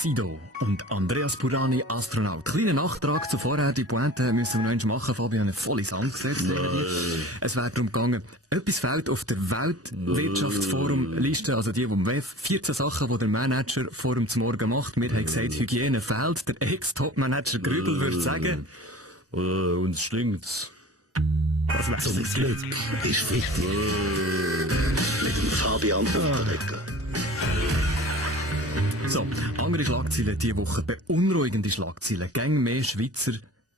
Sido und Andreas Burani, Astronaut. Kleiner Nachtrag zuvor, die Pointe müssen wir noch einmal machen. Fabian hat voll ins Hand gesetzt. Es wäre darum gegangen, etwas fehlt auf der Weltwirtschaftsforum-Liste, also die vom WEF. 14 Sachen, die der Manager vor dem Morgen macht. Wir haben gesagt, Hygiene fehlt. Der Ex-Top-Manager Grübel würde sagen. Uns stinkt's. Was wär's Zum Glück ist wichtig. Mit dem Fabian Unterdecker. So, andere Schlagzeilen diese Woche. Beunruhigende Schlagzeilen. Gäng mehr Schweizer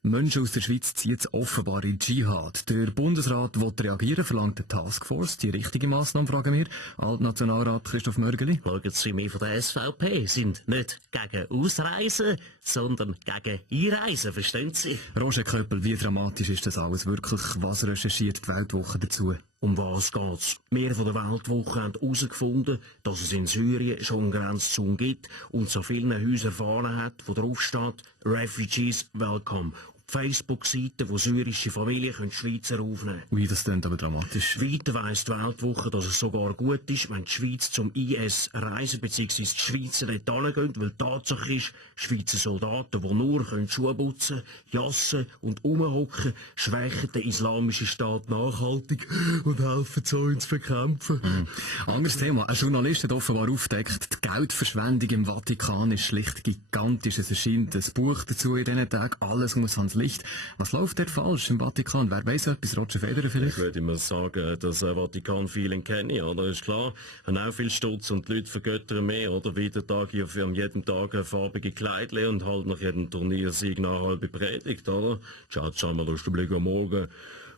Menschen aus der Schweiz ziehen es offenbar in Dschihad. Der Bundesrat will reagieren, verlangt eine Taskforce. Die richtige Massnahme, fragen wir. Altnationalrat Christoph Mörgeli. Schauen Sie, wir von der SVP sind nicht gegen Ausreisen, sondern gegen Einreisen, verstehen Sie? Roger Köppel, wie dramatisch ist das alles wirklich? Was recherchiert die Weltwoche dazu? Um was geht's? Wir von der Weltwoche haben herausgefunden, dass es in Syrien schon Grenzzone gibt und so vielen Häusern Fahnen hat, wo drauf steht «Refugees welcome». Die Facebook-Seite, wo syrische Familien können Schweizer aufnehmen. Ui, das klingt aber dramatisch. Weiter weiss die Weltwoche, dass es sogar gut ist, wenn die Schweiz zum IS reisen, bzw. die Schweizer dort hingehen, weil Tatsache ist, Schweizer Soldaten, die nur Schuhe putzen, jassen und rumhocken, schwächen den islamischen Staat nachhaltig und helfen so uns zu bekämpfen. Anderes Thema. Ein Journalist hat offenbar aufgedeckt, die Geldverschwendung im Vatikan ist schlicht gigantisch. Es erscheint ein Buch dazu in diesen Tagen. Alles muss ans Licht. Was läuft dort falsch im Vatikan? Wer weiss etwas? Roger Federer vielleicht? Ich würde immer sagen, dass Vatikan-Feeling kenne ich, oder? Ist klar, haben auch viel Stutz und die Leute vergöttern mehr, oder? Wie der Tag hier an jedem Tag farbige Kleidle und halt nach jedem Turniersieg eine halbe Predigt, oder? Schaut mal, da ist der Blick am Morgen.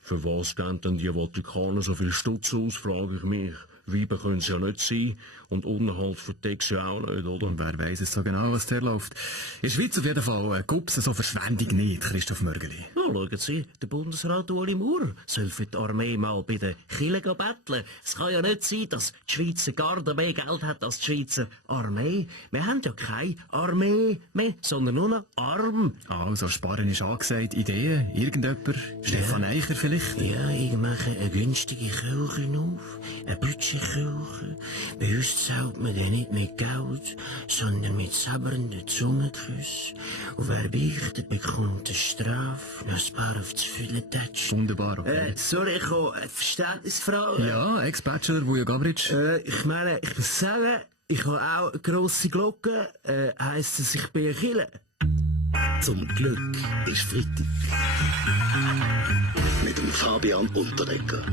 Für was geben denn die Vatikaner so viel Stutz aus, frage ich mich. Weiber können es ja nicht sein und Unterhalt verdeckst ja auch nicht, oder? Und wer weiss es so genau, was da läuft. In der Schweiz auf jeden Fall gibt's so Verschwendung nicht, Christoph Mörgeli. Ja, schauen Sie, der Bundesrat Ueli Maurer soll für die Armee mal bei den Kirchen betteln. Es kann ja nicht sein, dass die Schweizer Garde mehr Geld hat als die Schweizer Armee. Wir haben ja keine Armee mehr, sondern nur noch Arm. Also, Sparen ist angesagt. Ideen? Irgendjemand? Stefan Eicher vielleicht? Ja, ich mache eine günstige Kirche auf, eine Budgetkirche. Bei uns zahlt man dann nicht mit Geld, sondern mit sabbernden Zungenküssen. Und wer beichtet, bekommt eine Strafe, noch ein paar auf das Füllentatschen. Wunderbar, okay. Sorry, ich habe eine Verständnisfrage. Ja, Ex-Bachelor, Vujo Gavric. Ich meine, ich muss sagen, ich habe auch eine grosse Glocke, heisst es, ich bin ein Killer. Zum Glück ist Freitag. Mit dem Fabian Unterdecker.